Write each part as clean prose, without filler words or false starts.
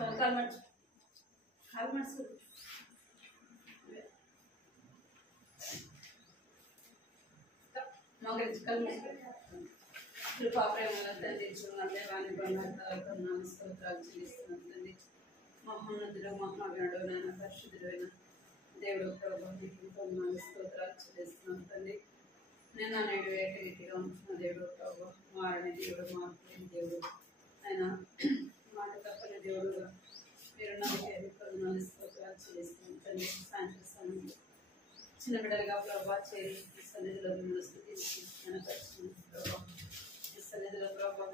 కాలు మర్చు కాలు మర్చు మగరించి కాలు మర్చు కృపా ప్రేమల తండ్రి దేవాన్ని బంగారు స్తోత్రాలు చెల్లిస్తున్నాను తండ్రి. మహోన్నతుడు మహాగణుడు నాయన పరిశుద్ధుడైన దేవుడు ప్రభు మీకు స్తోత్రాలు చెల్లిస్తున్నాను తండ్రి. నేను నేడు ఏకరీతిగా ఉంటున్న దేవుడు ప్రభు మారని దేవుడు మార్పులేని దేవుడు ఆయన మాట తప్పని దేవుడుగా మీరు నాకు స్తోత్రాలు చెల్లిస్తున్నాను తండ్రి. సాయంత్రం సమయంలో చిన్న బిడ్డలుగా ప్రభావ చేరి ఈ సన్నిధిలో మిమ్మల్ని స్తుతించి కనపరుచుకున్నాను ప్రభావ. ఈ సన్నిధిలో ప్రభావ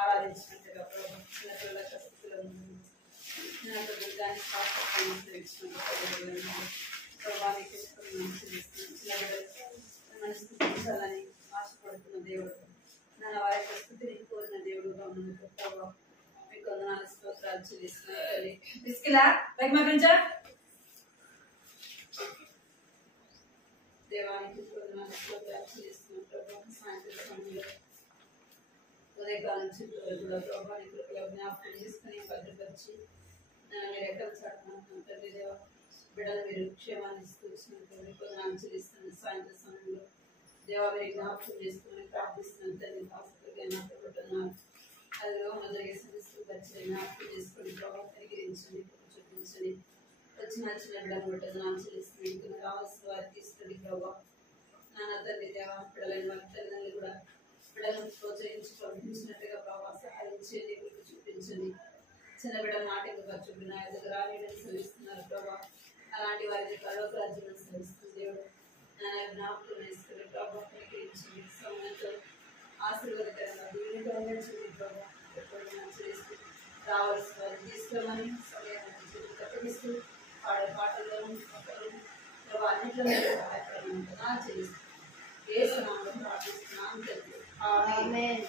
ఆరాధించినట్టుగా ప్రభావ చిన్నపిల్లల స్థితిలో చిన్న దుర్గాన్ని ప్రభావానికి చిన్న బిడ్డలు మిమ్మల్ని స్థుతించాలని ఆశపడుతున్న దేవుడు నన్ను వారి యొక్క స్థుతిని కోరిన దేవుడుగా ఉన్నందుకు ప్రభావ మీకు వందనాలు స్తోత్రాలు చెల్లిస్తున్నాను తల్లి. తీసుకెళ్ళా పైకి మాపించా దేవానికి వందనాలు స్తోత్రాలు చెల్లిస్తున్నాను ప్రభావ. సాయంత్రం సమయంలో ఉదయకాలం చుట్టూ కూడా ప్రభావాన్ని కృపలో జ్ఞాపకం చేసుకుని భద్రపరిచి మీరు ఎక్కడ చాటుకుంటున్నాను తండ్రి. దేవ బిడ్డలు మీరు క్షేమాన్ని ఇస్తూ వచ్చినట్టు వందనాలు చెల్లిస్తున్నాను. సాయంత్రం సమయంలో దేవ మీరు జ్ఞాపకం చేసుకుని ప్రార్థిస్తున్నాను తండ్రి. హాస్పిటల్గా జ్ఞాపకపడుతున్నాను అదిలో జరిగే సమస్యలు ఖచ్చితంగా జ్ఞాపకం చేసుకుని ప్రభావం పరిగణించండి చూపించండి. వచ్చిన బిడ్డలు వందనాలు చెల్లిస్తున్నాను. రావాల్సిన వారికి తీసుకుని ప్రభావ నాన్న తండ్రి దేవ బిడ్డలని వారి తల్లిదండ్రులు కూడా బిడ్డలను ప్రోత్సహించి పంపించినట్టుగా ప్రభావ సహాయించండి మీకు చూపించండి. చిన్న బిడ్డ నాటికి ఖర్చు నా దగ్గర రాని సెలవిస్తున్నారు ప్రభావ. అలాంటి వారికి పరలోక రాజ్యం సెలవిస్తుంది దేవుడు జ్ఞాపకం వేసుకుని ప్రభావ పరిగణించండి. సమయంతో ఆశీర్వాదకరంగా దీనికరంగా చూడండి ప్రభావ. చేస్తూ రావాల్సిన వారికి తీసుకురమని సమయాన్ని కట్టడిస్తూ పాడే పాటల్లోనూ ప్రభావ అన్నింటిలో సహాయపడమంటున్నా చేస్తూ ఏ సమానంలో ప్రార్థిస్తున్నాను తండ్రి. ఆమేన్.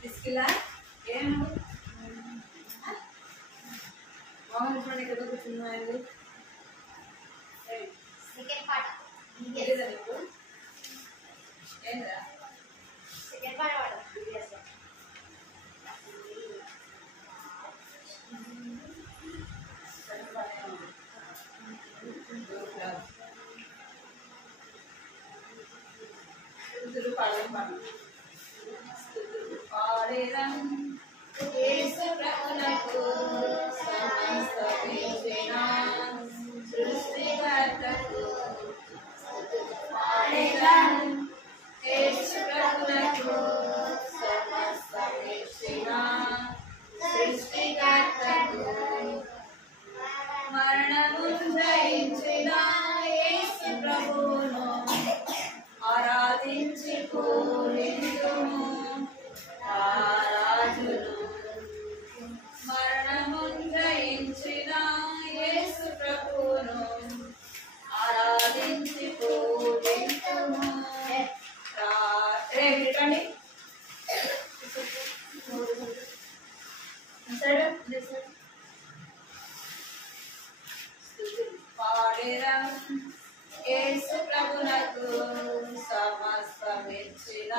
తీసుకెళ్ళా ఏం మోహన్ చూడండి కదా కూర్చున్నాయండి. సెకండ్ పాట తెలియదా నీకు? ఏంద్రా సెకండ్ పాట పాడు. యేసు ప్రభువునకు సమస్తమిచ్చిన సృష్టికర్తకు పాడెదను. యేసు ప్రభువునకు సమస్తమిచ్చిన సృష్టికర్తకు మరణము జయించిన యేసు ప్రభువును ఆరాధించి పూజింతుము. రాజును మరణము జయించిన యేసు ప్రభువును ఆరాధించి పూజింతుము. రేపండి పాడేరం యేసు ప్రభువునకు సమస్తమిచ్చిన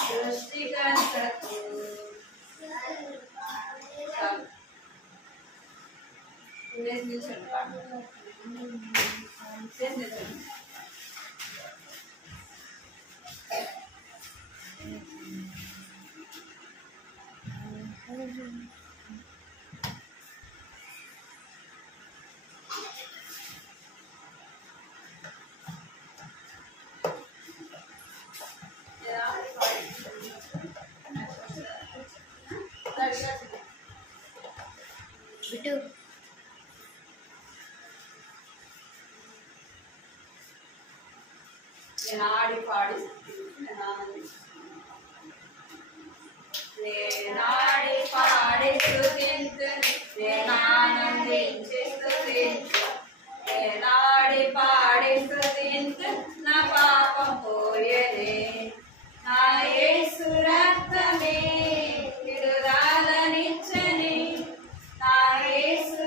సృష్టికర్తకు బిట్టు ఆడి పాడి నేనాడి పాడి స్తుతింతు నేనానందించి స్తుతింతు నేనాడి పాడి స్తుతింతు నా పాపం పోయేనే నా యేసు రక్తమే విడుదలనిచ్చని నా యేసు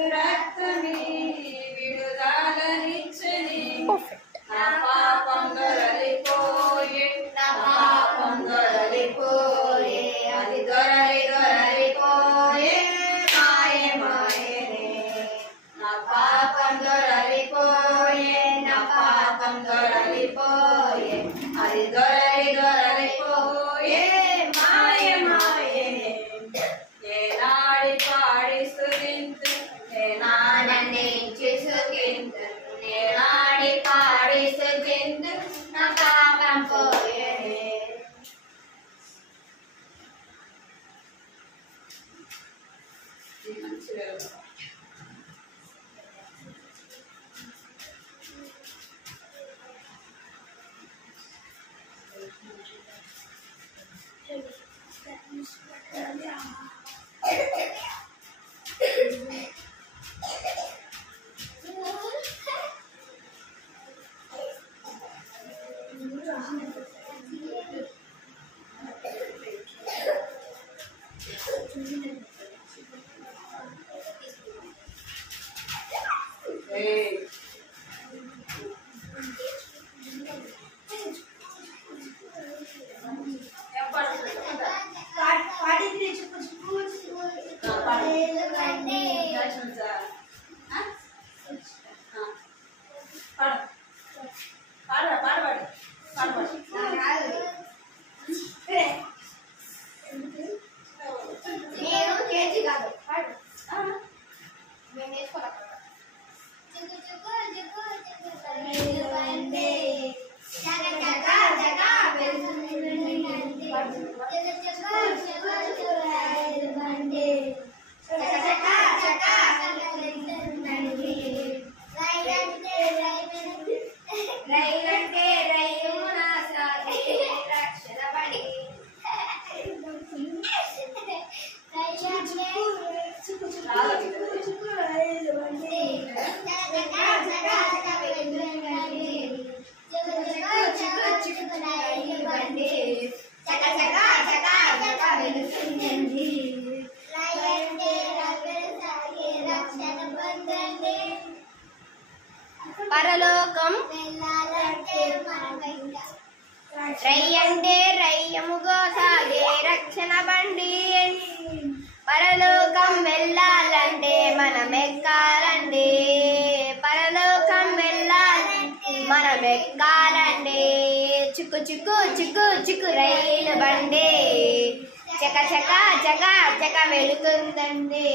మంచి పరలోకం రై అంటే రయ్యముగా సాగే రక్షణ బండి. పరలోకం వెళ్ళాలంటే మనం ఎక్కాలండి. పరలోకం వెళ్ళాలంటే మనం ఎక్కాలండి. చిక్కు చిక్కు చిక్కు చిక్కు రైలు బండి చక చక చక చక వెళుతుందండి.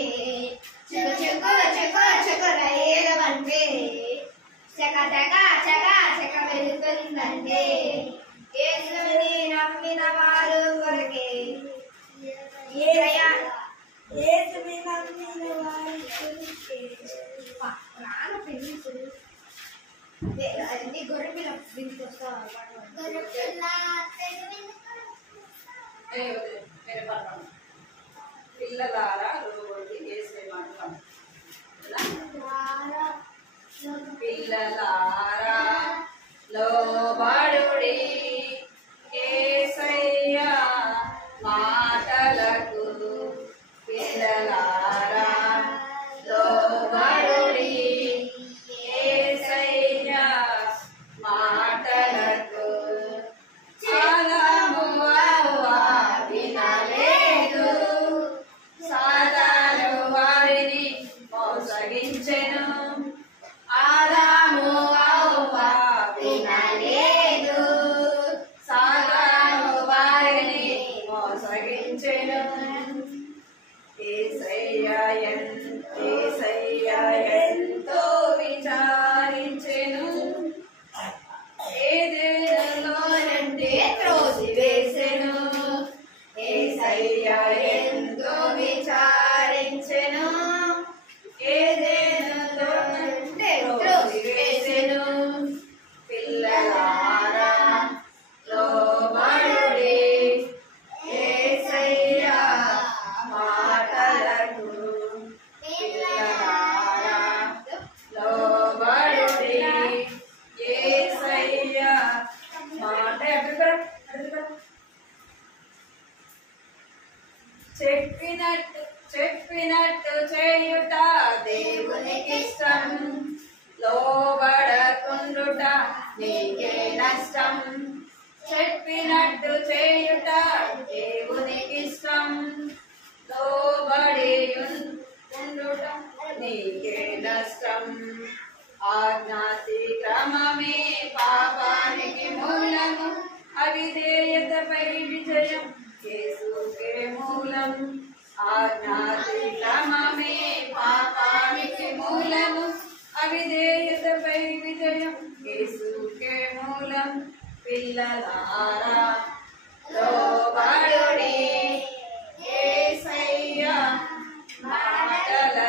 చిక్కు చిక్కు చిక్కు చిక్కు రైలు బండి చక చక చక చక వెళుతుందండి. యేసుని నమ్మిన వారు కొరకే యేసుని నమ్మిన వారు కొరకే ప్రాణ పెళ్ళి అది గొర్రె పిల్ల బిందుకొస్తా గొర్రె పిల్ల పిల్లలారా లోబడి యేసే మాట పిల్లలారా లోబడుడి యేసయ్య మాటలకు. పిల్లలారా లోబడుడి యేసయ్య మాటలకు. ఆదాము హవ్వ వినలేదు, సాతాను వారిని మోసగించెను. ఆదాము హవ్వ వినలేదు, సాతాను వారిని మోసగించెను. యేసయ్య ఎంతో విచారించెను, ఏదేనులోనంటే త్రోసివేసెను. యేసయ్య ఎంతో విచారించెను, ఏదేనులోనంటే త్రోసివేసెను. పిల్లలారా లోబడుడి యేసయ్య మాటలకు. పిల్లలారా లోబడుడి యేసయ్య మాట. చెప్పినట్టు చేయుట దేవునికిష్టం, లోబడకుండుట నీకే నష్టం. చెప్పినట్టు చేయుట దేవునికిష్టం, లోబడి ఉండుట నీకే నష్టం. ఆజ్ఞాతిక్రమమే పాపానికి మూలము, అవిధేయతపై విజయం యేసుకే మూలం. ఆజ్ఞాతిక్రమమే పాపానికి మూలము, అవిధేయతపై విజయం యేసుకే మూలం. పిల్లలారా లోబడుడి యేసయ్య మాటలకు.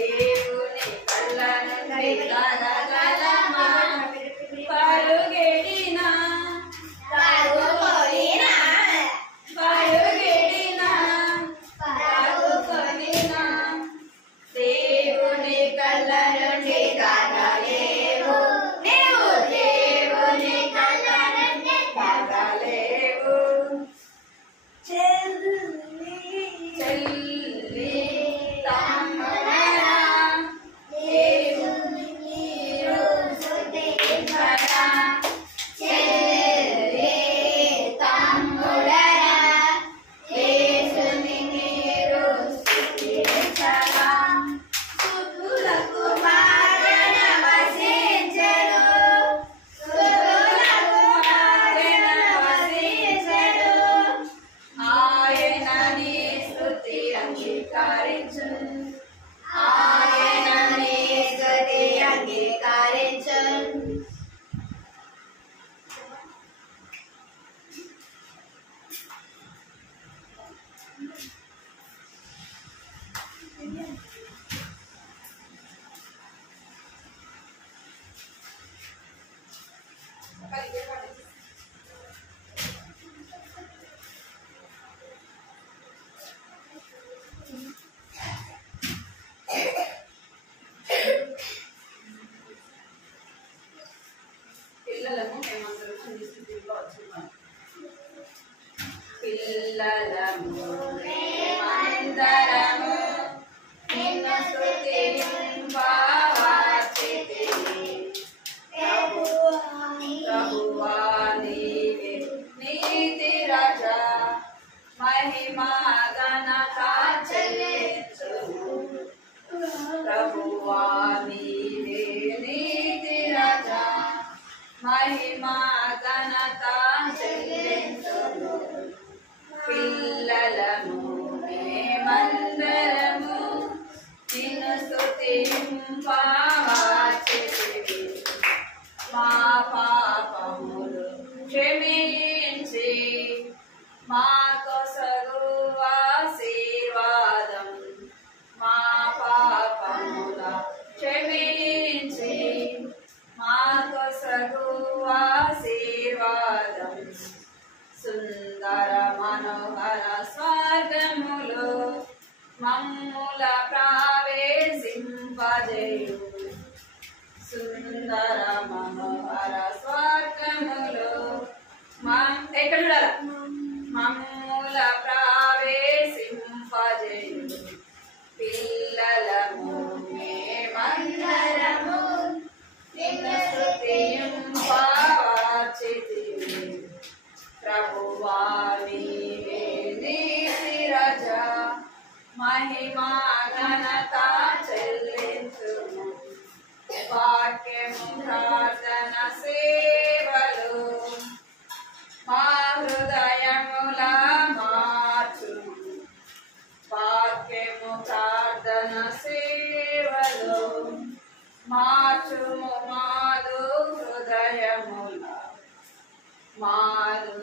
దేవుని కళ్ళ నుండి కలగలమా పరుగెడిన దేవుని కళ్ళ నుండి కలగలేవు నీవు దేవుని కళ్ళ నుండి కలగలేవు చెల్లి తమ్ముడరా దేవుని నీరు స్తుతించరా చెల్లి తమ్ముడరా దేవుని నీరు స్తుతించరా సుతులకు మారణ వసించెను సుతులకు మారణ వసించెను ఆయన నీ స్తుతి అంగీకరించు ఆయన నీ స్తుతి అంగీకరించు పిల్లలము మేమందరం చిన్న స్థితిలో వచ్చున్నాం పిల్లలము మేమందరము నిన్ను స్తుతింపవచ్చితిమి ప్రభువా నీవే నీతి రాజా మహిమా ఘనత చెల్లించుము ప్రభువా నీవే నీతి రాజా మహిమా ఘనత చెల్లించుము పిల్లలము మేమందరము నిన్ను స్తుతింపవచ్చితిమి మా పాపములు క్షమించి మా కొసగు ఆశీర్వాదం మా పాపముల క్షమించి మా కొసగు ఆశీర్వాదం సుందర మనోహర స్వర్గములో మమ్ముల ప్రవేశింపజేయు సుందర మనోహర స్వర్గములో ఎక్కడ చూడాల మమ్ముల ప్రవేశింపజేయు పిల్లలము మేమందరము నిన్ను స్తుతింపవచ్చితిమి ప్రభువా నీవే నీతి రాజా మహిమా ఘనత చెల్లించుము వాక్యము ప్రార్థన సేవలు మా హృదయముల మార్చుము వాక్యము ప్రార్థన సేవలు మార్చుము మాదు హృదయముల మాదు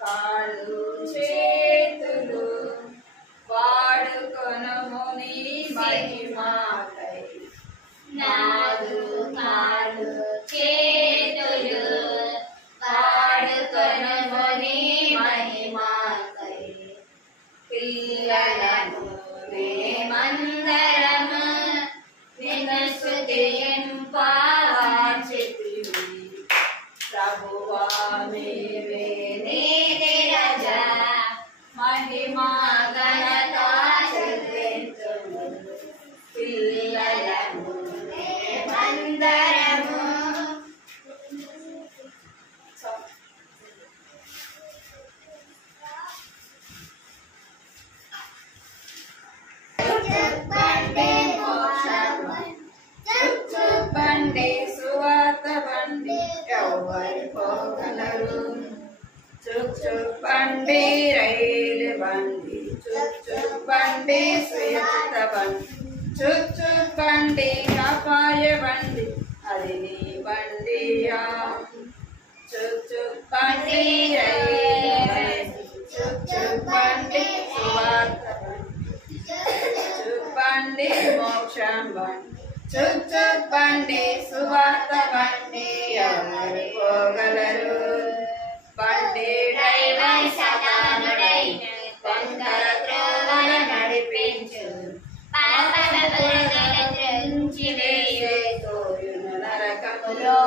కాళ్ళు చేతులు వాడుకొనుము నీ మహిమాకై నాదు కాళ్ళు చేతులు వాడుకొనుము నీ మహిమాకై పిల్లలము మేమందరము నిన్ను స్తుతింపవచ్చితిమి ప్రభువా నీవే నీతి రాజా మహిమా ఘనత చెల్లించుము పిల్లలము మేమందరము బండి సువార్త బండి ఎవరు పోగలరు చుక్ చుక్ బండి రైలు బండి చుక్ చుక్ బండి సువార్త బండి చుక్ చుక్ బండి అపాయ బండి అది నీ బండియా చుక్ చుక్ బండి రైలు బండి చుక్ చుక్ బండి సువార్త బండి చుక్ బండి మోక్షం బండి సువార్త బండి ఎవరు పోగలరు? బండి డ్రైవర్ సదానుడై వంకర త్రోవల నడిపించు, తోయును నరకములో.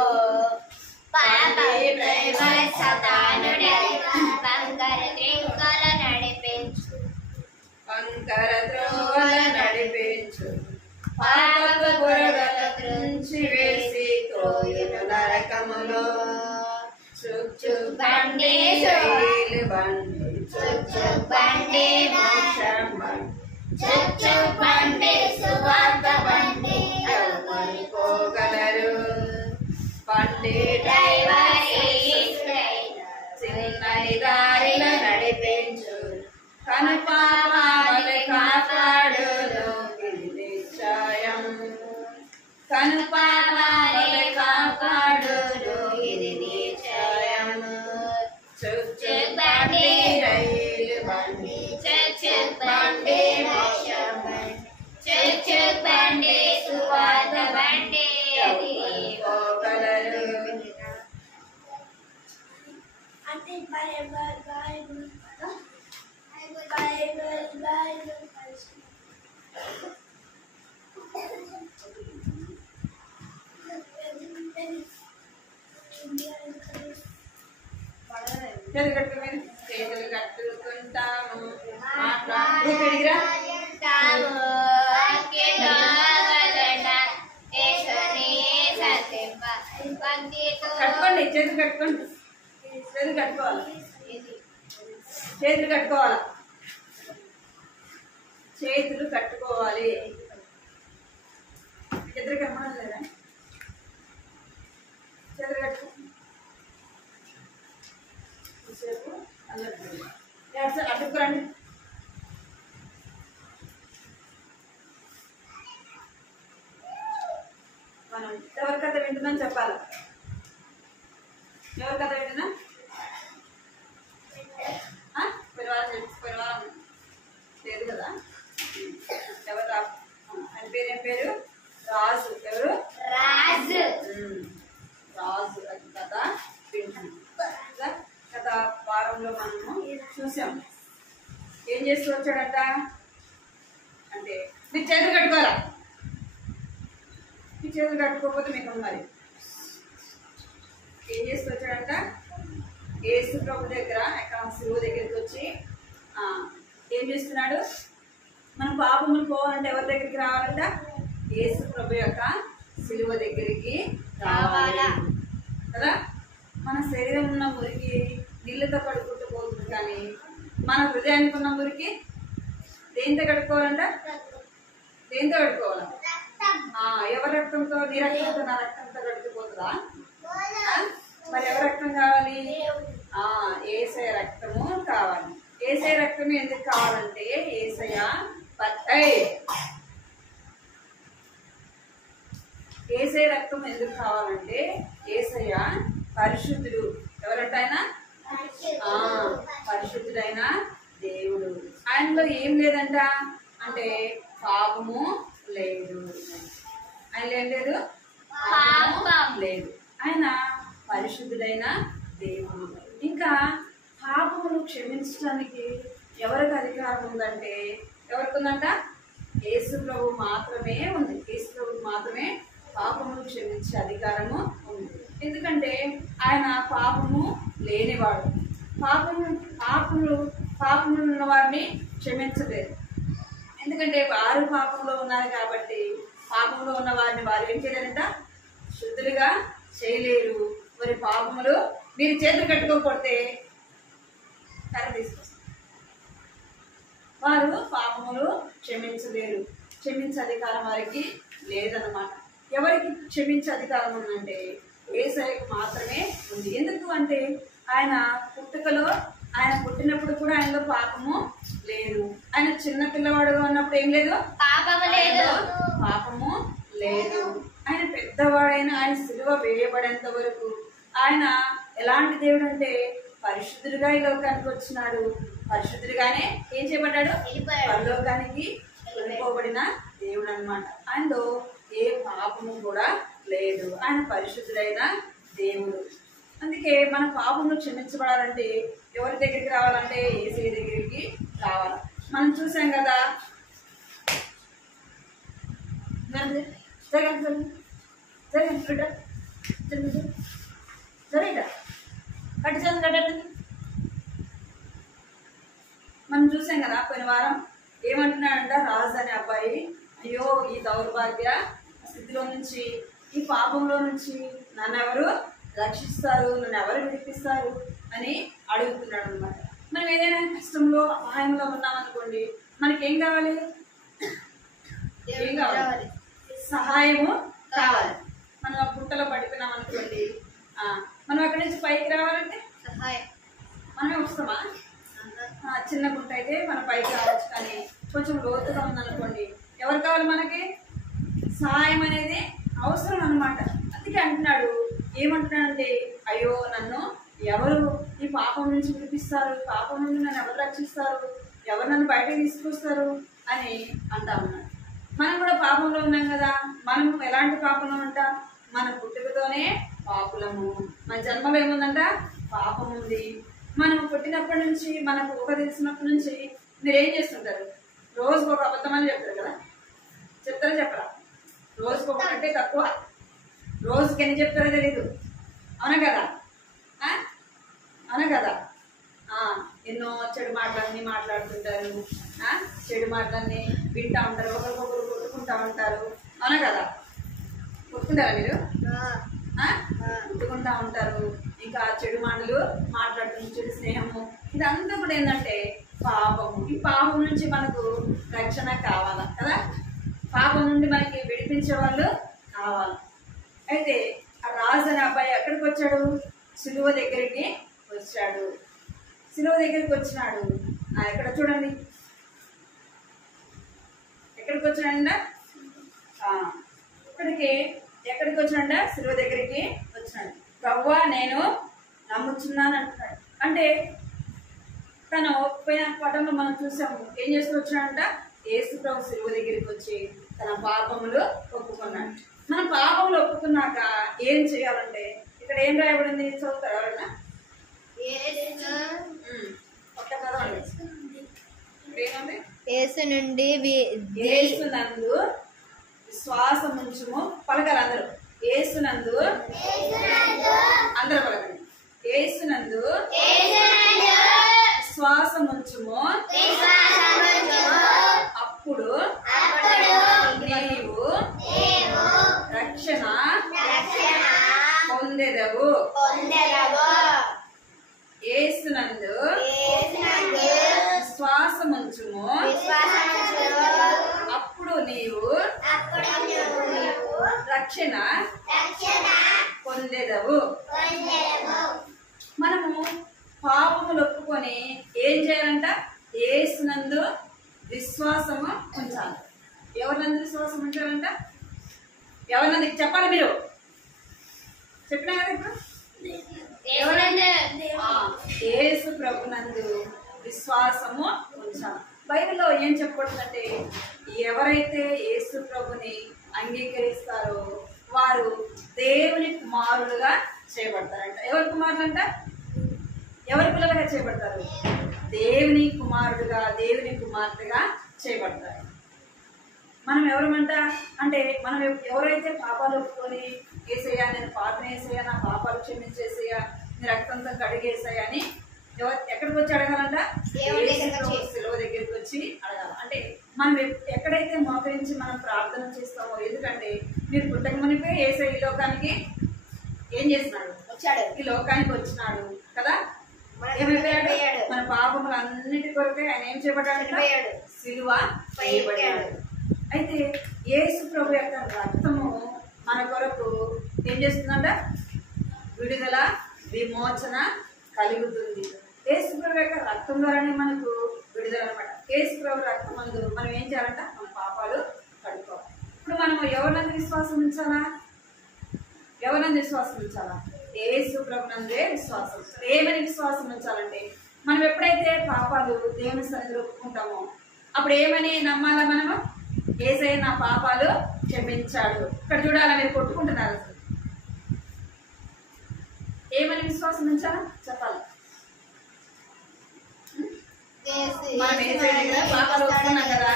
బండి డ్రైవర్ సదానుడై వంకర త్రోవల నడిపించు, వంకర త్రోవల నడిపించు, పాపపు బురదల త్రుంచి వేసి తోయును నరకములో. చుచ్చు బండి రైలు బండి, చుచ్చు బండి మోక్షం బండి, చుచ్చు బండి సువార్త బండి ఎవరు పోగలరు? బండి డ్రైవర్ చిన్నని దారిలో నడిపించు, కనుపాపవలె కాపాడును ఇది నిశ్చయం, కనుపాపవలె కాపాడును ఇది నిశ్చయం. చుచ్చు బండి రైలు బండి, చుచ్చు బండి మోక్షం బండి, చుచ్చు బండి సువార్త బండి ఎవరు పోగలరు? అంటే బైబిల్ బైబిల్ బైబిల్ బైబిల్ చేతులు కట్టుకోమని, చేతులు కట్టుకుంటాము మాట్లాడురా. కట్టుకోండి, చేతులు కట్టుకోండి, చేతులు కట్టుకోవాలి, చేతులు కట్టుకోవాలా, చేతులు కట్టుకోవాలి. చేతులు కట్టడం లేదా? చేతులు కట్టుకో. అడ్డుకురండి. మనం ఎవరి కథ వింటున్నాం చెప్పాలి. ఎవరి కథ వింటున్నా? పరివారం లేదు కదా? ఎవరు? ఆయన పేరు ఏం పేరు? రాజు. ఎవరు? రాజు. రాజు అది కథ వింటున్నాం. గత వారంలో మనము చూసాం. ఏం చేస్తూ వచ్చాడంట అంటే, మీరు చేతులు కట్టుకోవాలా, మీ చేతులు కట్టుకోకపోతే మీకు మరి ఏం చేస్తూ వచ్చాడంట? యేసు ప్రభు దగ్గర శిలువ దగ్గరికి వచ్చి ఏం చేస్తున్నాడు? మన పాపములు పోవాలంటే ఎవరి దగ్గరికి రావాలంట? యేసు ప్రభు యొక్క శిలువ దగ్గరికి రావాలా కదా? మన శరీరం ఉన్న మురికి నీళ్ళతో కడుక్కుంటూ పోతుంది, కానీ మన హృదయానికి ఉన్న మురికి దేంతో కడుక్కోవాలంట? దేంతో కడుక్కోవాలా? ఎవరి రక్తంతో? నీ రక్తంతో, నా రక్తంతో కడుక్కుపోతుందా? మరి ఎవరి రక్తం కావాలి? యేసయ్య రక్తము కావాలి. యేసయ్య రక్తం ఎందుకు కావాలంటే, యేసయ్య యేసయ్య రక్తం ఎందుకు కావాలంటే, యేసయ్య పరిశుద్ధుడు. ఎవరంటే ఆయన పరిశుద్ధుడైన దేవుడు. ఆయనలో ఏం లేదంట అంటే పాపము లేదు. ఆయనలో ఏం లేదు? పాపం లేదు. ఆయన పరిశుద్ధుడైన దేవుడు. ఇంకా పాపములు క్షమించడానికి ఎవరికి అధికారం ఉందంటే, ఎవరికి ఉందంట? యేసు ప్రభు మాత్రమే ఉంది. యేసు ప్రభు మాత్రమే పాపములు క్షమించే అధికారము ఉంది. ఎందుకంటే ఆయన పాపము లేనివాడు. పాపములు ఉన్న వారిని క్షమించలేదు. ఎందుకంటే వారు పాపంలో ఉన్నారు కాబట్టి, పాపంలో ఉన్న వారిని వారు ఏం చేయలేదంట? శుద్ధులుగా చేయలేరు. మరి పాపములు మీరు చేతులు కట్టుకోకపోతే కర్ర తీసుకొస్తారు. వారు పాపములు క్షమించలేరు. క్షమించే అధికారం వారికి లేదన్నమాట. ఎవరికి క్షమించే అధికారం ఉందంటే యేసయ్యకు మాత్రమే ఉంది. ఎందుకు అంటే ఆయన పుట్టుకలో, ఆయన పుట్టినప్పుడు కూడా ఆయనలో పాపము లేదు. ఆయన చిన్న పిల్లవాడుగా ఉన్నప్పుడు ఏం లేదు? పాపము లేదు. పాపము లేదు. ఆయన పెద్దవాడైన, ఆయన సిలువ వేయబడేంత వరకు ఆయన ఎలాంటి దేవుడు అంటే పరిశుద్ధుడిగా ఈ లోకానికి వచ్చినాడు. పరిశుద్ధుడిగానే ఏం చేయబడ్డాడు? పరలోకానికి వెళ్ళిపోబడిన దేవుడు అన్నమాట. ఆయనలో ఏ పాపము కూడా లేదు. ఆయన పరిశుద్ధుడైన దేవుడు. అందుకే మన పాపములు క్షమించబడాలంటే ఎవరి దగ్గరికి రావాలంటే యేసయ్య దగ్గరికి రావాలి. మనం చూసాం కదా, మనం చూసాం కదా పోయిన వారం ఏమంటున్నాడంట రాజు అనే అబ్బాయి, అయ్యో ఈ దౌర్భాగ్య స్థితిలో నుంచి, ఈ పాపంలో నుంచి నన్ను ఎవరు రక్షిస్తారు, నన్ను ఎవరు విడిపిస్తారు అని అడుగుతున్నాడు అనమాట. మనం ఏదైనా కష్టంలో అపాయంలో ఉన్నామనుకోండి, మనకేం కావాలి? ఏం కావాలి? సహాయము కావాలి. మనం గుట్టలో పడిపోయినాం అనుకోండి, మనం అక్కడి నుంచి పైకి రావాలంటే సహాయం మనమే వస్తామా? చిన్న గుంట అయితే మన పైకి రావచ్చు, కానీ కొంచెం లోతుగా ఉందనుకోండి ఎవరు కావాలి? మనకి సహాయం అనేది అవసరం అన్నమాట. అందుకే అంటున్నాడు, ఏమంటున్నాడంటే అయ్యో నన్ను ఎవరు ఈ పాపం నుంచి విడిపిస్తారు, పాపం నుండి నన్ను ఎవరు రక్షిస్తారు, ఎవరు నన్ను బయటకు తీసుకొస్తారు అని అంటా ఉన్నాడు. మనం కూడా పాపంలో ఉన్నాం కదా. మనం ఎలాంటి పాపంలో ఉంటాం? మన పుట్టుకతోనే పాపులము. మన జన్మలో ఏముందంట? పాపం ఉంది. మనం పుట్టినప్పటి నుంచి, మనకు ఊహ తెలిసినప్పటి నుంచి మీరు ఏం చేస్తుంటారు? రోజుకు ఒక అబద్ధం అని చెప్తారు కదా. చెప్తారా చెప్పరా? రోజుకు ఒకటంటే తక్కువ, రోజుకి ఎన్ని చెప్తారో తెలీదు. అవునా కదా? అవునా కదా? ఎన్నో చెడు మాటలన్నీ మాట్లాడుతుంటారు, చెడు మాటలన్నీ వింటా ఉంటారు, ఒకరికొకరు కొట్టుకుంటా ఉంటారు. అవునా కదా? కొట్టుకుంటారా మీరు? కొట్టుకుంటా ఉంటారు. ఇంకా చెడు మాటలు మాట్లాడుతుంది, చెడు స్నేహము, ఇదంతా కూడా ఏంటంటే పాపము. ఈ పాపం నుంచి మనకు రక్షణ కావాలా కదా? పాపం నుండి మనకి విడిపించే వాళ్ళు కావాలి. అయితే ఆ రాజు అనే అబ్బాయి ఎక్కడికి వచ్చాడు? సిలువ దగ్గరికి వచ్చాడు. సిలువ దగ్గరికి వచ్చినాడు. ఎక్కడ చూడండి, ఎక్కడికి వచ్చాడంట? ఎక్కడికి వచ్చాడంట? సిలువ దగ్గరికి వచ్చినాడు. ప్రభువా నేను నమ్ముచున్నాను అంటున్నాడు. అంటే తను పోయిన పటంలో మనం చూసాము, ఏం చేస్తూ వచ్చినాడంట? యేసు ప్రభు సిలువ దగ్గరికి వచ్చి తన పాపములు ఒప్పుకున్నాడు. మన పాపములు ఒప్పుకున్నాక ఏం చేయాలంటే ఇక్కడ ఏం రాయబడింది? చదువుతారు ఎవరన్నా? యేసునందు విశ్వాసముంచుము. పలకాలి అందరూ. యేసునందు, అందరూ పలకండి. యేసునందు విశ్వాసముంచుము, అప్పుడు నీవు రక్షణ పొందెదవు. యేసునందు విశ్వాసముంచుము, అప్పుడు నీవు రక్షణ పొందెదవు. మనము పాపములు ఒప్పుకొని ఏం చేయాలంట? యేసునందు విశ్వాసము ఉంచాలి. ఎవరినందు విశ్వాసం ఉంచాలంట? ఎవరినందు చెప్పాలి మీరు? చెప్పినా కదా ఇప్పుడు? ఎవరంటే యేసు ప్రభునందు విశ్వాసము ఉంచాలి. బైబిల్లో ఏం చెప్పబడుతుందంటే ఎవరైతే యేసు ప్రభుని అంగీకరిస్తారో వారు దేవుని కుమారులుగా చేయబడతారంట. ఎవరి కుమారులంట? ఎవరి పిల్లలుగా చేయబడతారు? దేవుని కుమారుడుగా, దేవుని కుమార్తెగా చేయబడతారు. మనం ఎవరమంట అంటే మనం ఎవరైతే పాపాలు ఒప్పుకొని ఏసయ్యా నేను పాపని వేసేయా, నా పాపాలు క్షమించేసేయా, నీ రక్తంతో కడిగేసాయా అని ఎక్కడికి వచ్చి అడగాలంట? సిలువ దగ్గరికి వచ్చి అడగాలి. అంటే మనం ఎక్కడైతే మోకరించి మనం ప్రార్థన చేస్తామో, ఎందుకంటే మీరు పుట్టక మునిపే ఏసయ్య ఈ లోకానికి ఏం చేస్తున్నాడు? వచ్చాడు. ఈ లోకానికి వచ్చినాడు కదా. ఏమైపోయాడు? మన పాపములు అన్నిటి కొరకే ఆయన ఏం చేయబడ్డాడు? సిలువ వేయబడ్డాడు. అయితే యేసు ప్రభు యొక్క రక్తము మన కొరకు ఏం చేస్తుందంట? విడుదల, విమోచన కలుగుతుంది. యేసు ప్రభు యొక్క రక్తం ద్వారానే మనకు విడుదల అనమాట. యేసు ప్రభు రక్తం మందు మనం ఏం చేయాలంట? మన పాపాలు కడుక్కోవాలి. ఇప్పుడు మనం ఎవరినందు విశ్వాసం ఉంచాలా? ఎవరినందు విశ్వాసం ఉంచాలా? యేసు ప్రభు నందే విశ్వాసం. ఏమని విశ్వాసం ఉంచాలంటే మనం ఎప్పుడైతే పాపాలు దేవుని సన్నిధిలో ఒప్పుకుంటామో అప్పుడు ఏమని నమ్మాలా? మనము యేసయ్య నా పాపాలు క్షమించాడు. ఇక్కడ చూడాలా, మీరు కొట్టుకుంటున్నారు అసలు. ఏమని విశ్వాసం ఉంచాలా చెప్పాలి. మనం యేసయ్య దగ్గర పాపాలు ఒప్పుకున్నాం కదా,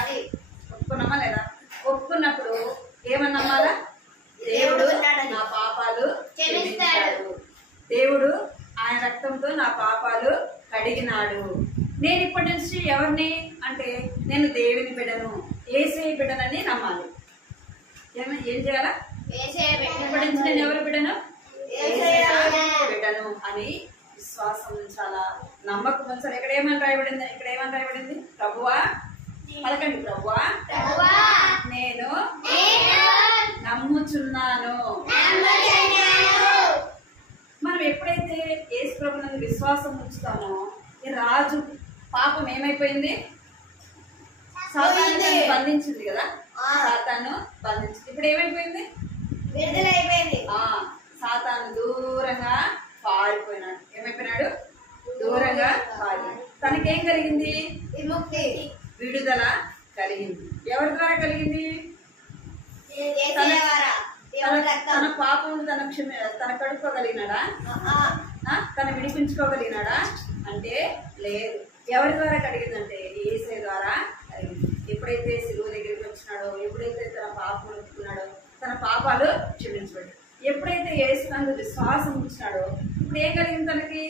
ఒప్పుకున్నామా లేదా? ఒప్పుకున్నప్పుడు ఏమని నమ్మాలా? దేవుడు నా పాపాలు క్షమిస్తాడు, దేవుడు ఆయన రక్తంతో నా పాపాలు కడిగినాడు. నేను ఇప్పటి నుంచి ఎవరిని అంటే నేను దేవుని బిడ్డను, యేసయ్య బిడ్డనని నమ్మాలి. ఏం చేయాలా? ఇప్పటి నుంచి నేను ఎవరి బిడ్డను? బిడ్డను అని విశ్వాసం ఉంచాలా, నమ్మకం ఉంచాలి. ఇక్కడ ఏమని రాయబడింది? ప్రభువా, పలకండి, ప్రభువా నేను నమ్ముచున్నాను. మనం ఎప్పుడైతే యేసు ప్రభువునందు విశ్వాసం ఉంచుతామో, ఈ రాజు పాపం ఏమైపోయింది? సాతాను బంధించింది కదా, సాతాను బంధించింది. ఇప్పుడు ఏమైపోయింది? విడుదలైపోయింది. సాతాను దూరంగా పారిపోయినాడు. ఏమైపోయినాడు? దూరంగా పారిపోయాడు. తనకేం కలిగింది? విముక్తి, విడుదల కలిగింది. ఎవరి ద్వారా కలిగింది? తన పాపం తన కడుక్కోగలిగినాడా? తను విడిపించుకోగలిగినాడా అంటే లేదు. ఎవరి ద్వారా కలిగిందంటే యేసయ్య ద్వారా కలిగింది. ఎప్పుడైతే సిలువ దగ్గరికి వచ్చినాడో, ఎప్పుడైతే తన పాపం ఒప్పుకున్నాడో, తన పాపాలు క్షమించబడ్డాడు. ఎప్పుడైతే యేసునందు విశ్వాసం ఉంచినాడో, ఇప్పుడు ఏం కలిగింది? తనకి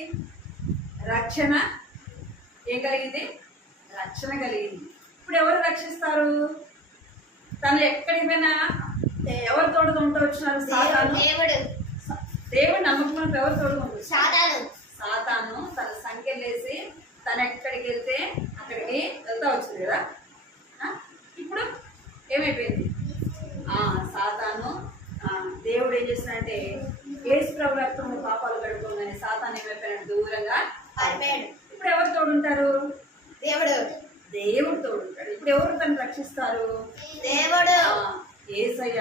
రక్షణ. ఏం కలిగింది? రక్షణ కలిగింది. ఇప్పుడు ఎవరు రక్షిస్తారు? తను ఎక్కడికి పోయినా ఎవరు తోడుగా ఉంటూ వచ్చినారు? సాతాను. దేవుడు నమ్మకం ఎవరు తోడుగా ఉంటుంది? సాతాను తన సంఖ్యలేసి తను ఎక్కడికి వెళ్తే అక్కడికి వెళ్తా వచ్చింది కదా. ఇప్పుడు ఏమైపోయింది? సాతాను దేవుడు ఏం చేస్తున్నాడంటే యేసు ప్రభు రక్తంలో పాపాలు కడుక్కోగానే సాతాను ఏమైపోయినాడు? దూరంగా పారిపోయాడు. ఇప్పుడు ఎవరు తోడుంటారు? దేవుడు తోడుంటాడు. ఇప్పుడు ఎవరు తను రక్షిస్తారు? దేవుడు. యేసయ్య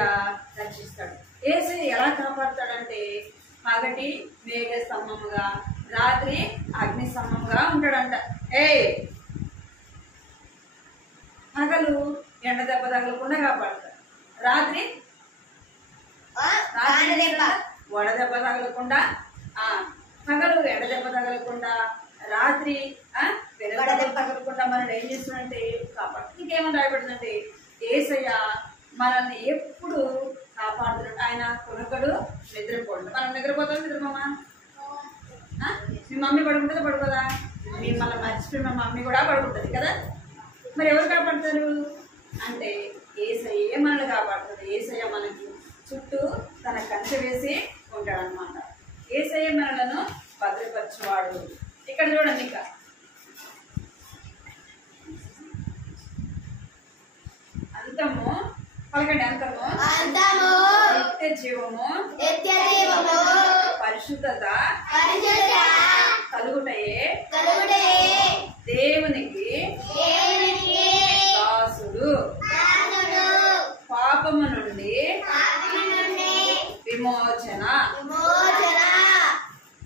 రక్షిస్తాడు. యేసయ్య ఎలా కాపాడుతాడంటే పగటి మేఘ స్తంభముగా, రాత్రి అగ్ని స్తంభముగా ఉంటాడంట. పగలు ఎండ దెబ్బ తగలకుండా కాపాడతాడు, రాత్రి వడదెబ్బ తగలకుండా, పగలు ఎండ దెబ్బ తగలకుండా, రాత్రి వెనక తగలకుండా మనం ఏం చేస్తున్నాడంటే కాపాడు. ఇంకేమని రాయబడిందంటే యేసయ్య మనల్ని ఎప్పుడు కాపాడుతున్నాడు. ఆయన కొనకడు, నిద్రపోడు. మనం నిద్రపోతాం, నిద్రపోమా? మీ మమ్మీ పడుకుంటుందా? పడుకోదా? మిమ్మల్ని మర్చిపోయి మా మమ్మీ కూడా పడుకుంటుంది కదా. మరి ఎవరు కాపాడుతారు అంటే యేసయ్య మనల్ని కాపాడుతాడు. యేసయ్య మనకి చుట్టూ తన కంచె వేసి ఉంటాడనమాట. యేసయ్య మనలను భద్రపరచువాడు. ఇక్కడ చూడండి, ఇంకా అంతము పలకండి. అంతము నిత్య జీవము పరిశుద్ధత కలుగుటయే దేవునికి దాసుడు, పాపము నుండి విమోచన.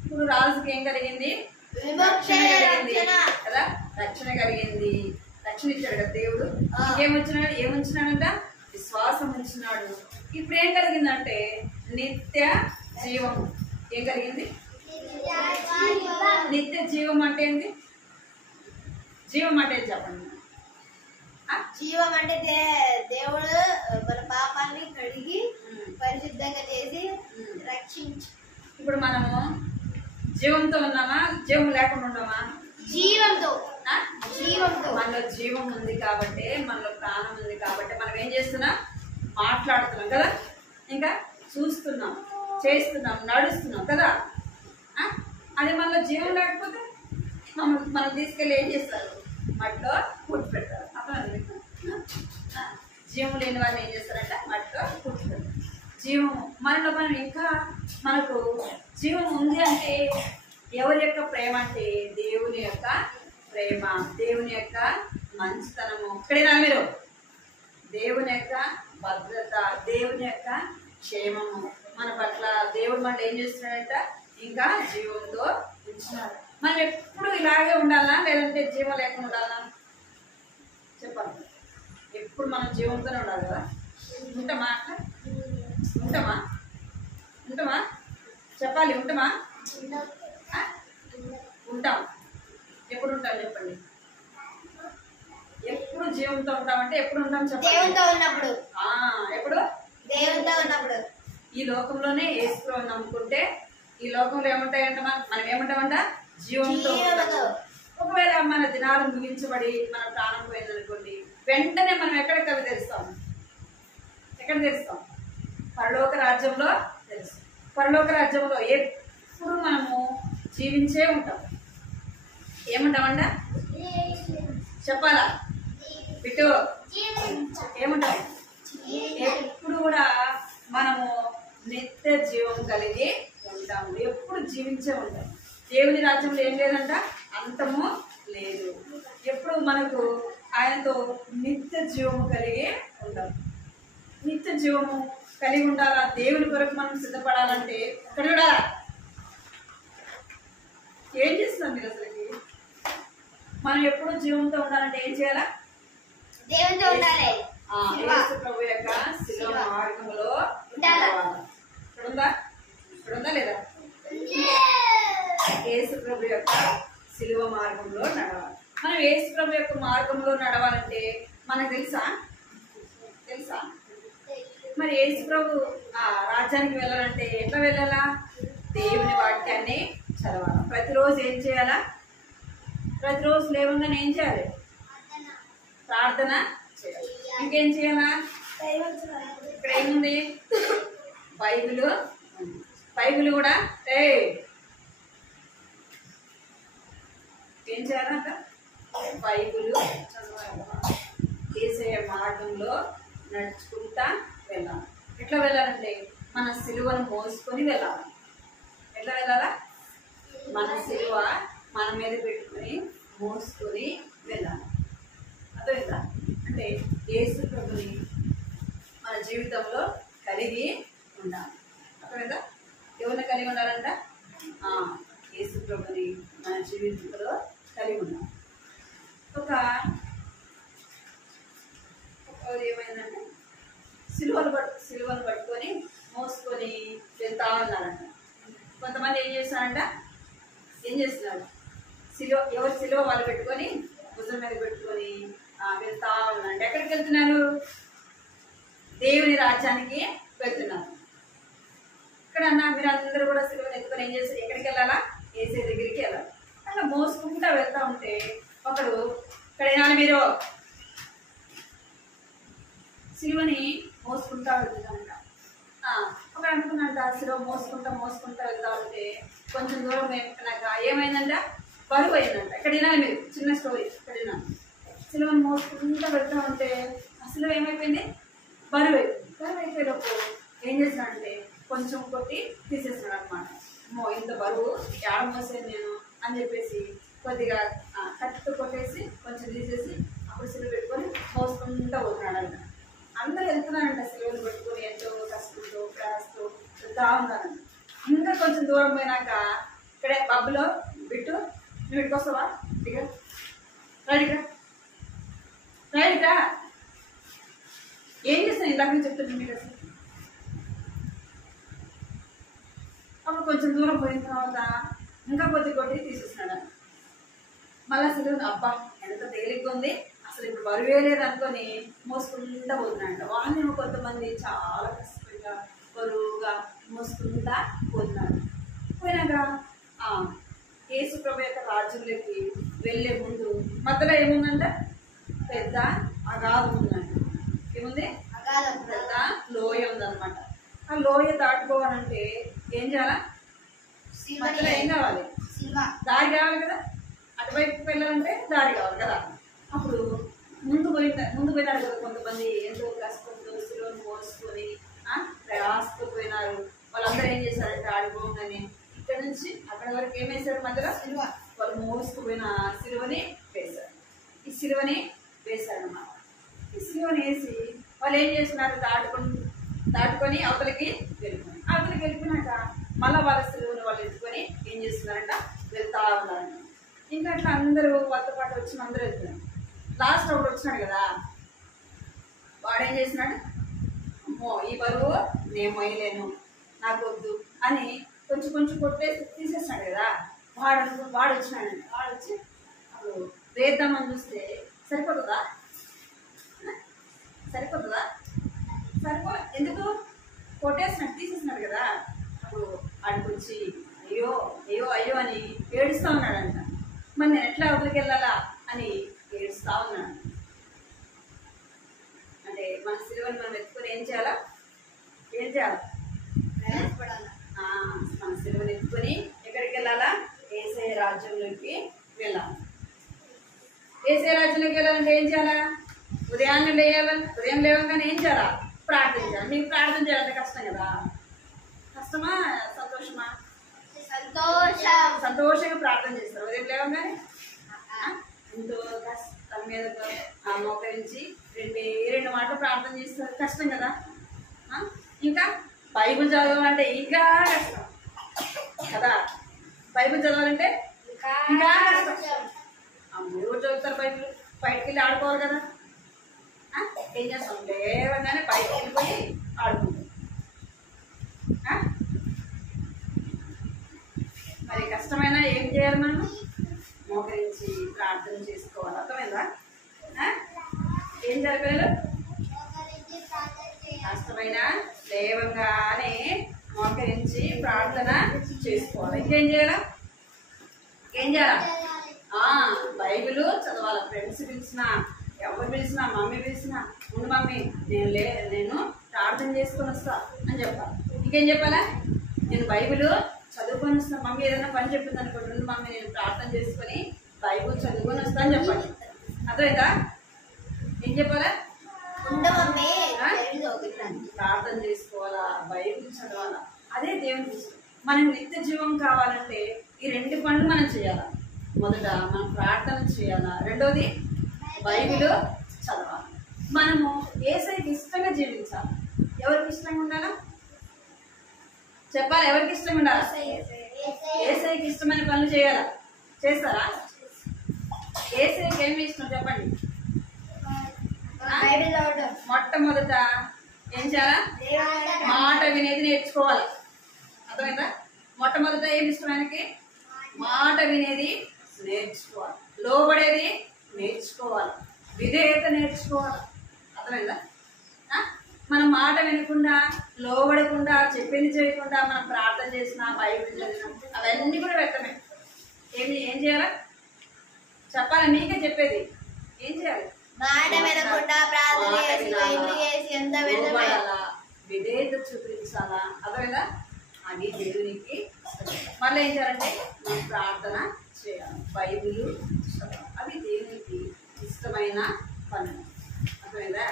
ఇప్పుడు రాజుకి ఏం కలిగింది? రక్షణ కలిగింది కదా. రక్షణ కలిగింది, రక్షణ ఇచ్చాడు కదా దేవుడు. ఏముంచినాడంట? విశ్వాసం ఉంచినాడు. ఇప్పుడు ఏం కలిగిందంటే నిత్య జీవము. ఏం కలిగింది? నిత్య జీవం అంటే ఏంటి? జీవం అంటే చెప్పండి. జీవం అంటే దేవుడు మన పాపాన్ని కడిగి పరిశుద్ధంగా చేసి రక్షించి. ఇప్పుడు మనము జీవంతో ఉన్నామా, జీవం లేకుండా ఉన్నామా? జీవంతో. మనలో జీవం ఉంది కాబట్టి, మనలో ప్రాణం ఉంది కాబట్టి మనం ఏం చేస్తున్నాం? మాట్లాడుతున్నాం కదా, ఇంకా చూస్తున్నాం, చేస్తున్నాం, నడుస్తున్నాం కదా. అదే మనలో జీవం లేకపోతే మనం తీసుకెళ్ళి ఏం చేస్తారు? మట్టిలో పుట్టి పెడతారు. అర్థమైంది మీకు? జీవం లేని వాళ్ళు ఏం చేస్తారంటే మట్టిలో పుట్టి పెడతారు. జీవం మనలో మనం ఇంకా మనకు జీవం ఉంది అంటే ఎవరి యొక్క ప్రేమ అంటే దేవుని యొక్క ప్రేమ, దేవుని యొక్క మంచితనము. ఇక్కడేనా మీరు? దేవుని యొక్క భద్రత, దేవుని యొక్క క్షేమము మన పట్ల దేవుడు మనం ఏం చేస్తున్నాడంట? ఇంకా జీవంతో ఉంచినాడు. మనం ఎప్పుడు ఇలాగే ఉండాలా, లేదంటే జీవం లేకుండా ఉండాలా? చెప్పండి. ఎప్పుడు ఎప్పుడు మనం జీవంతోనే ఉండాలి కదా. ఉంటామా అట్లా? ఉంటామా? ఉంటామా? చెప్పాలి. ఉంటామా? ఉంటాం. ఎప్పుడు ఉంటాం చెప్పండి. ఎప్పుడు జీవంతో ఉంటామంటే ఎప్పుడు ఉంటాం చెప్పండి. దేవునితో ఉన్నప్పుడు. ఎప్పుడు? దేవునితో ఉన్నప్పుడు. ఈ లోకంలోనే యేసుప్రభువుని నమ్ముకుంటే ఈ లోకంలో ఏముంటాయంట? మనం ఏముంటామంట? జీవంతో. ఒకవేళ మన దినాలు ముగించబడి మన ప్రాణం పోయిందనుకోండి, వెంటనే మనం ఎక్కడికి అవి తెలుస్తాం? ఎక్కడ తెలుస్తాం? పరలోక రాజ్యంలో తెలుస్తాం. పరలోక రాజ్యంలో ఎప్పుడు మనము జీవించే ఉంటాం. ఏముంటామంట? చెప్పాలా బిట్టు? ఏముంటాం? ఎప్పుడు కూడా మనము నిత్య జీవం కలిగి ఉంటాము. ఎప్పుడు జీవించే ఉంటాం. దేవుని రాజ్యంలో ఏం లేదంట? అంతము లేదు. ఎప్పుడు మనకు ఆయనతో నిత్య జీవము కలిగి ఉంటాం. నిత్య జీవము కలిగి ఉండాలా? దేవుని కొరకు మనం సిద్ధపడాలంటే ఎక్కడ చూడాలా? ఏం చేస్తున్నాం మీరు అసలుకి? మనం ఎప్పుడు జీవంతో ఉండాలంటే ఏం చేయాలా? దేవునితో ఉండాలి. యేసు ప్రభు యొక్క శిలువ మార్గంలో ఇక్కడుందా లేదా? యేసు ప్రభు యొక్క శిలువ మార్గంలో నడవాలి. మనం యేసు ప్రభు యొక్క మార్గంలో నడవాలంటే మనకు తెలుసా? మరి యేసు ప్రభు రాజ్యానికి వెళ్ళాలంటే ఎట్లా వెళ్ళాలా? దేవుని వాక్యాన్ని చదవాలి. ప్రతిరోజు ఏం చేయాలా? ప్రతిరోజు లేవగానే ఏం చేయాలి? ప్రార్థన చేయాలి. ఇంకేం చేయాలా? ఇక్కడ ఏముంది? బైబిల్ కూడా ఏం చేయాలంట? బైబిల్ చదవాలి. యేసయ్య మార్గంలో నడుచుకుంటా వెళ్ళాలి. ఎట్లా వెళ్ళాలంటే మన సిలువను మోసుకొని వెళ్ళాలి. ఎట్లా వెళ్ళాలా? మన సిలువ మన మీద పెట్టుకొని మోసుకొని వెళ్ళాలి. అర్థమైందా? అంటే యేసు ప్రభుని మన జీవితంలో కలిగి ఉండాలి. అర్థమైందా? ఎవరిని కలిగి ఉండాలంట? యేసు ప్రభుని మన జీవితంలో కలిగి ఉండాలి. ఏమైందంటే సిలువను పట్టుకొని మోసుకొని వెళ్తా ఉన్నారంట. కొంతమంది ఏం చేస్తున్నారు? ఎవరి సిలువ వాళ్ళు పెట్టుకొని భుజం మీద పెట్టుకొని వెళ్తా ఉన్నారంట. ఎక్కడికి వెళ్తున్నారు? దేవుని రాజ్యానికి వెళ్తున్నారు. ఇక్కడ మీరు అందరూ కూడా సిలువను ఎత్తుకొని ఏం చేస్తారు? ఎక్కడికి వెళ్ళాలా? యేసయ్య దగ్గరికి వెళ్ళాలి. అట్లా మోసుకుంటా వెళ్తా ఉంటే ఒకడు ఇక్కడ వినాలి, మీరు సిలువని మోసుకుంటా వెళ్తుందంట. ఒకడు అనుకున్నంట సిలువ మోసుకుంటా వెళ్తా ఉంటే కొంచెం దూరం నాకు ఏమైందంట? బరువు అయిందంట. ఇక్కడ వినాలి మీరు, చిన్న స్టోరీ. ఇక్కడ వినాలి. సిలువను మోసుకుంటా వెళ్తా ఉంటే అసలు ఏమైపోయింది? బరువు అయిపోయేటప్పుడు ఏం చేసినాడంటే కొంచెం కొట్టి తీసేసినాడు అనమాట. ఇంత బరువు ఏడ మోసేది నేను అని చెప్పేసి కొద్దిగా కత్తితో కొట్టేసి కొంచెం తీసేసి అప్పుడు సిలువ పెట్టుకొని మోసుకుంటూ పోతున్నాడు అంట. అందరూ వెళ్తున్నారంట సిలువను పెట్టుకొని ఎంతో కష్టంతో ప్రయాసతో వెళ్తా ఉన్నారంట. ఇంకా కొంచెం దూరం పోయినాక ఇక్కడే పబ్లో బిట్టు నువ్వు ఇక్కడికి వస్తావా? దిగా రైడ్గా ఏం చేస్తాను ఇందాక నుంచి చెప్తుంది మీరు అసలు. అప్పుడు కొంచెం దూరం పోయిన తర్వాత ఇంకా కొట్టి తీసేస్తున్నాడు. మళ్ళీ అసలు అబ్బా ఎంత తేలిగ్గా ఉంది, అసలు ఇప్పుడు బరువే లేదు అనుకొని మోసుకుంటా పోతున్నాడు. వాళ్ళేమో కొంతమంది చాలా కష్టంగా బరువుగా మోసుకుంటా పోతున్నాడు. పోయినాక యేసు ప్రభు యొక్క రాజ్యంలోకి వెళ్ళే ముందు మధ్యలో ఏముందంట? పెద్ద అగాధం ఉందంట. ఏముంది? పెద్ద లోయ ఉందన్నమాట. ఆ లోయ దాటుకోవాలంటే ఏం చేయాలా? మధ్యలో ఏం కావాలి? దారి కావాలి కదా. అటువైపు వెళ్ళాలంటే దారి కావాలి కదా. అప్పుడు ముందు పోయినారు కదా కొంతమంది, ఎంతో కష్టంతో సిలువను మోసుకొని ప్రయాసతో పోయినారు. వాళ్ళందరూ ఏం చేశారంటే ఆడిపోగానే ఇక్కడ నుంచి అక్కడ వరకు ఏం వేశారు? మధ్యలో సిలువ. వాళ్ళు మోసుకుపోయిన సిలువని వేశారు. ఈ సిలువని వేశారు అన్నమాట. ఈ సిలువని వేసి వాళ్ళు ఏం చేస్తున్నారు? దాటుకొని అవతలికి వెళ్ళిపోయినాక మళ్ళీ వాళ్ళ సిలువను వాళ్ళు ఎత్తుకొని ఏం చేస్తున్నారంట? వెళ్తా ఉన్నారంట. ఇంకా అట్లా అందరూ వాళ్ళతో పాటు వచ్చిన అందరూ వెళ్తున్నారు. లాస్ట్ ఒకటి వచ్చినాడు కదా, వాడేం చేసినాడు, అమ్మో ఈ బరువు నేను మొయ్యలేను, నాకు వద్దు అని కొంచెం కొంచెం కొట్టేసి తీసేసినాడు కదా. వాడు వచ్చినాడండి. వాడు వచ్చి అప్పుడు వేద్దామని చూస్తే సరిపోతుందా? సరిపోతుందా? ఎందుకు కొట్టేసినాడు, తీసేసినాడు కదా. అప్పుడు ఆడికొచ్చి అయ్యో అయ్యో అయ్యో అని ఏడుస్తూ ఉన్నాడంట. మరి నేను ఎట్లా అవతలికి వెళ్ళాలా అని ఏడుస్తూ ఉన్నాడు. అంటే మన సిలువని మనం ఎత్తుకొని ఏం చేయాలా? మన సిలువని ఎత్తుకొని ఎక్కడికి వెళ్ళాలా? యేసయ్య రాజ్యంలోకి వెళ్ళాలి. యేసయ్య రాజ్యంలోకి వెళ్ళాలంటే ఏం చేయాలా? ఉదయం లేవగానే ఏం చేయాలా? ప్రార్థన చేయాలి. మీకు ప్రార్థన చేయాలంటే కష్టం కదా. కష్టమా సంతోషమా? సంతోషంగా ప్రార్థన చేస్తారు ఉదయం లేవగానే. ఎంతో కష్టం మీద మోకరించి రెండు మాటలు ప్రార్థన చేస్తారు. కష్టం కదా. ఇంకా బైబిల్ చదవాలంటే ఇంకా కష్టం కదా. బైబిల్ చదవాలంటే ఇంకా కష్టం. మీరు చదువుతారు బైబిల్, బయటకు వెళ్ళి ఆడుకోవాలి కదా. ఏం చేస్తాం? లేవగానే బయటకు వెళ్ళిపోయి ఆడుకుంటాం. మరి కష్టమైనా ఏం చేయాలి? మనం మోకరించి ప్రార్థన చేసుకోవాలి. అర్థమైందా? ఏం జరగలేదు? కష్టమైనా లేవగానే మోకరించి ప్రార్థన చేసుకోవాలి. ఇంకేం చేయాలా? బైబిల్ చదవాలి. ఫ్రెండ్స్ పిలిచినా, ఎవరు పిలిచినా, మమ్మీ పిలిచినా, ముందు మమ్మీ నేను ప్రార్థన చేసుకొని వస్తా అని చెప్పాలి. ఇంకేం చెప్పాలా? నేను బైబిల్ చదువుకొని వస్తాను. మమ్మీ ఏదైనా పని చెప్పింది అనుకోండి, మమ్మీ నేను ప్రార్థన చేసుకొని బైబిల్ చదువుకొని వస్తా అని చెప్పాలి. అర్థమైందా? ఏం చెప్పాలా? ప్రార్థన చేసుకోవాలా, బైబిల్ చదవాలా. అదే దేవుని ఇష్టం. మనకు నిత్య జీవం కావాలంటే ఈ రెండు పనులు మనం చేయాలా. మొదట మనం ప్రార్థన చేయాలా, రెండోది బైబిల్ చదవాలి. మనము యేసయ్యకి ఇష్టంగా జీవించాలి. ఎవరికి ఇష్టంగా ఉండాలా చెప్పాలి? ఎవరికి ఇష్టంగా ఉండాలా? యేసయ్యకి ఇష్టమైన పనులు చేయాలా? చేస్తారా? యేసయ్యకి ఏమి ఇష్టం చెప్పండి? మొట్టమొదట ఏం చేయాలా? మాట వినేది నేర్చుకోవాలి. అర్థమైందా? మొట్టమొదట ఏమి ఇష్టం ఆయనకి? మాట వినేది నేర్చుకోవాలి, లోబడేది నేర్చుకోవాలి, విధేయత నేర్చుకోవాలి. అర్థమైందా? మనం మాట వినకుండా, లోబడకుండా, చెప్పింది చేయకుండా మనం ప్రార్థన చేసినా, బైబిల్ చదివినా అవన్నీ కూడా వ్యర్థమే. ఏం చేయాలా చెప్పాలా? నీకే చెప్పేది. ఏం చేయాలి? విధేయత చూపించాలా. అర్థమైందా? అది దేవునికి. మళ్ళీ ఏం చేయాలంటే మనం ప్రార్థన చేయాలి, బైబిల్ చదవాలి. అవి దేవునికి ఇష్టమైన పనులు. అర్థమైందా?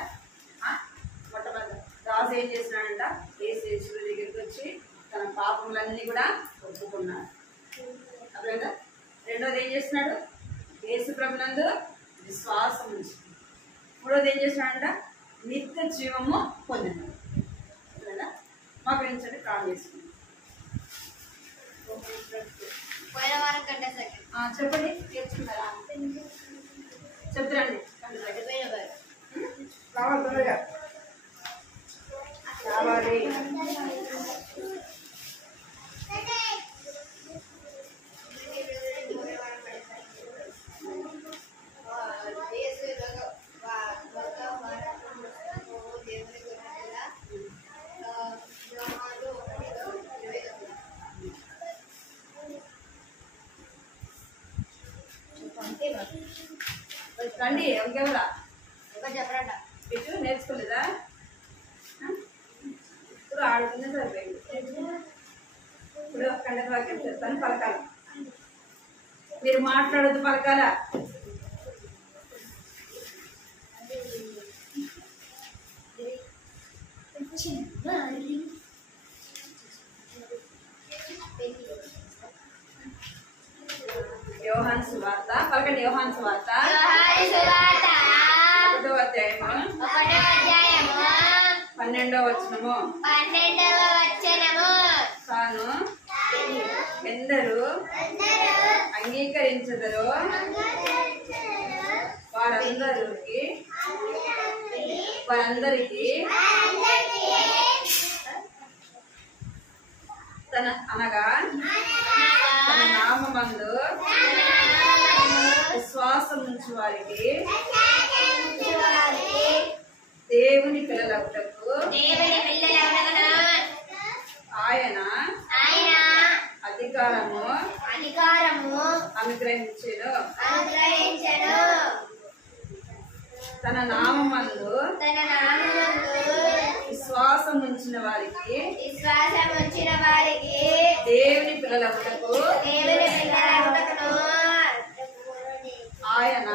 మొట్టమొదటి రాజు ఏం చేసినాడంట? యేసు దగ్గరికి వచ్చి తన పాపములన్నీ కూడా ఒప్పుకున్నాడు. అర్థమైందా? రెండోది ఏం చేస్తున్నాడు? యేసు ప్రభునందు విశ్వాసం ఉంచి. మూడోది ఏం చేసినాడంట? నిత్య జీవము పొందినాడు. అర్థమైందా? మా ఫ్రెండ్స్ అంటే కాల్ చేసుకున్నాం. చెప్పండి, నేర్చుకున్నారా? చెప్తారండి. కావాలి త్వరగా కావాలి. రండి. ఇంకెవరా చెప్పరంట? ఇటు నేర్చుకోలేదా? ఇప్పుడు ఆడుకునే సరిపోయింది. ఇప్పుడు కండ వాక్యం చెప్తాను, పలకాల. మీరు మాట్లాడద్దు, పలకాల. యోహాను సువార్త పలకండి. యోహాను సువార్త 1వ అధ్యాయము 12వ వచనము. తాను ఎందరూ అంగీకరించెదరో వారందరికి వారందరికీ అనగా తన నామమందు విశ్వాసం ఉంచు వారికి దేవుని పిల్లలకుటకు ఆయన అధికారము అనుగ్రహించెను. తన నామమందు విశ్వాసం ఉంచిన వారికి దేవుని పిల్లలకుటకు ఆయన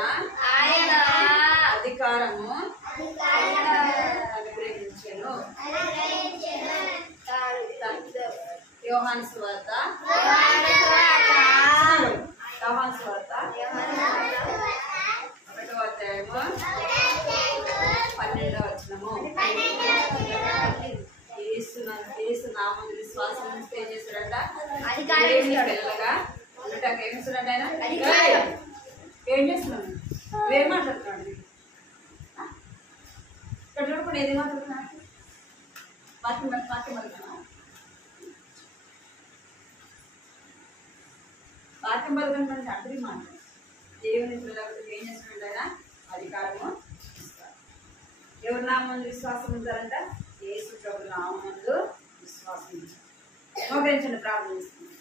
అధికారము అనుగ్రహించెను. యోహాను సువార్త 1వ అధ్యాయము 12వ వచనము. యేసు నామమున విశ్వాసం ఉంచితే ఏం చేస్తాడంట? దేవుని పిల్లలుగా ఉండటానికి ఏం చేస్తున్నాడు ఆయన? ఏం చేస్తున్నాడు? ఏం మాట్లాడుతున్నాడు? ఇక్కడ కూడా ఏది మాట్లాడుతున్నాడు? వాక్యం పలకం అందరి మాట. దేవుని పిల్లలకు ఏం చేస్తున్నాడు ఆయన? అధికారము ఇస్తారు. ఎవరి నామందు విశ్వాసం ఉంటారంట? యేసు ప్రభు నామందు విశ్వాసం ఉంచారు. మోకరించండి, ప్రార్థన చేసుకుంటాం.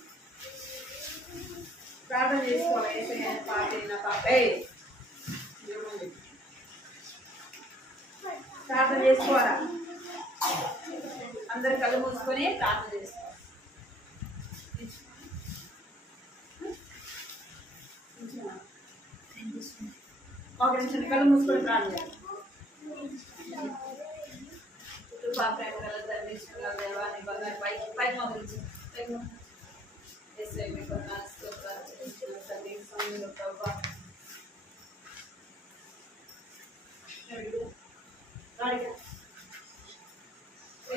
ప్రార్థన చేసుకోవాలి. ఏసయ్య పాటైన పాపే ప్రార్థన చేసుకోవాలా? అందరు కళ్ళు మూసుకొని ప్రార్థన చేసుకోవాలి. ఒక నిమిషం కళ్ళు మూసుకొని ప్రార్థన చేయాలి. ప్రేమ గల తండ్రి, దేవాన్ని బంగారు పైకి మొదలు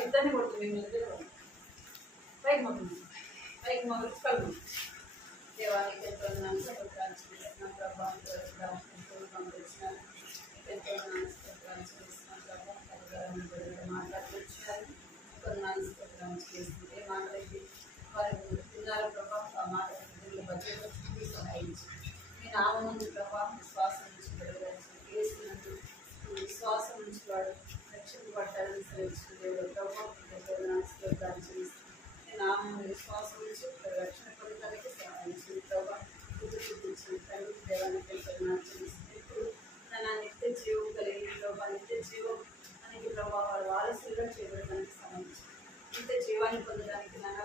ఇద్దరిని కొడుతుంది. పైకి మొదలు కలుగు. దేవానికి ఎంతో చేస్తుంటే మాటలకి వారు తిన్నారు ప్రభావం. ఆ మాట బడ్జెట్ సహాయించి మీ నామం ప్రభావం విశ్వాసం నుంచి వేసినట్టు విశ్వాసం నుంచి వాడు రక్షింపబడ్డాలని దేవుడు ప్రభావం మీ నామం విశ్వాసం నుంచి రక్షణ పొందడానికి సహాయించి ప్రభావం చూపించిన తండ్రి దేవానికి ఇప్పుడు నా నిత్య జీవం కలిగి ప్రభావ నిత్య జీవం అనేది ప్రభావ వారు వారసులుగా చేయబడడానికి సహాయించి నిత్య జీవాన్ని పొందడానికి నాన్న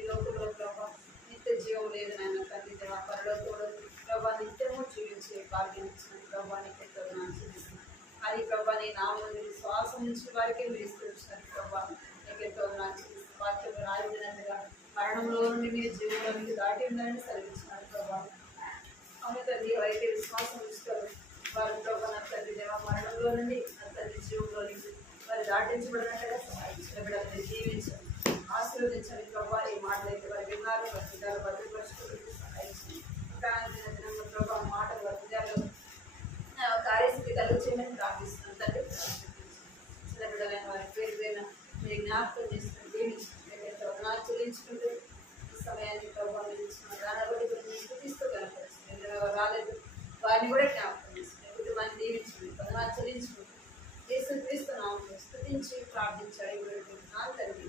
ఈ లోకంలో ప్రభావ నిత్య జీవం లేదు నాన్న తండ్రి దేవ పరలోకంలో ప్రభావ నిత్యము జీవించే భాగ్యం ఇచ్చిన ప్రభావానికి ఎంతో నాకు చూపిస్తున్నాను. అది ప్రభావ నీ నామం శ్వాసం నుంచి వారికే మీరు ఇస్తున్నాను ప్రభావ నీకు ఎంతో నాకు చూపిస్తున్నాను. వాక్యం రాయినట్టుగా మరణంలో నుండి మీరు జీవంలో మీకు దాటి ఉందని సెలవిచ్చినారు ప్రభావ. అవును తండ్రి, ఎవరైతే విశ్వాసం ఇస్తారు వారి ప్రభావ నా తండ్రి దేవ మరణంలో నుండి నా తండ్రి జీవంలో వారు దాటించబడినట్టుగా సహాయించిన బిడ్డలని జీవించండి, ఆశీర్వదించండి ప్రభావ. ఈ మాటలైతే వారు విన్నారు, వర్తిదాలు భద్రపరచుకోవడానికి సహాయించండి. దినంలో ప్రభావ మాటలు వర్తిదాలు కార్యస్థితి కలిగించమని ప్రార్థిస్తున్నాను తండ్రి. చిన్న బిడ్డలైన వారి పేరు పైన మీరు జ్ఞాపకం చేస్తున్న దీవించండి. నాకు చెల్లించుకుంటూ ఈ సమయాన్ని ప్రభావం ఇచ్చిన దాని స్థుతిస్తూ కనపరుస్తుంది. రాలేదు వారిని కూడా జ్ఞాపకం చేస్తుంది. కుటుంబాన్ని దీవించండి. నాకు చెల్లించుకుంటూ యేసుక్రీస్తు నామములో స్తుతించి ప్రార్థించాడు తండ్రి.